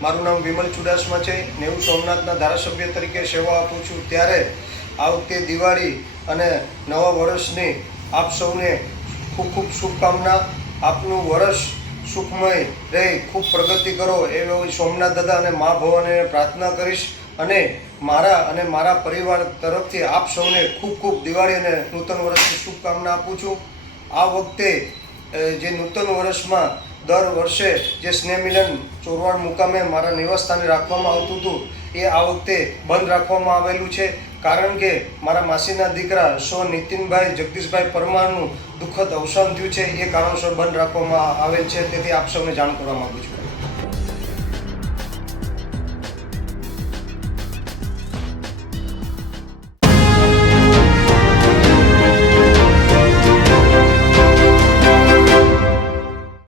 મારું નામ વિમલ ચુડાસમા છે। નેવું સોમનાથના ધારાસભ્ય તરીકે સેવા આપું છું। ત્યારે આ વખતે દિવાળી અને નવા વર્ષની આપ સૌને ખૂબ ખૂબ શુભકામના। આપનું વર્ષ સુખમય રહે, ખૂબ પ્રગતિ કરો એવી સોમનાથ દાદા અને મા ભવાને પ્રાર્થના કરીશ। અને મારા પરિવાર તરફથી આપ સૌને ખૂબ ખૂબ દિવાળી અને નૂતન વર્ષની શુભકામના આપું છું। આ વખતે જે નૂતન વર્ષમાં દર વર્ષે જે સ્નેહ મિલન ચોરવાડ મુકામે મારા નિવાસસ્થાને રાખવામાં આવતું હતું એ આ વખતે બંધ રાખવામાં આવેલું છે। કારણ કે મારા માસીના દીકરા સો નીતિનભાઈ જગદીશભાઈ પરમારનું દુઃખદ અવસાન થયું છે, એ કારણસર બંધ રાખવામાં આવેલ છે। તેથી આપ સૌને જાણ કરવા માગું છું।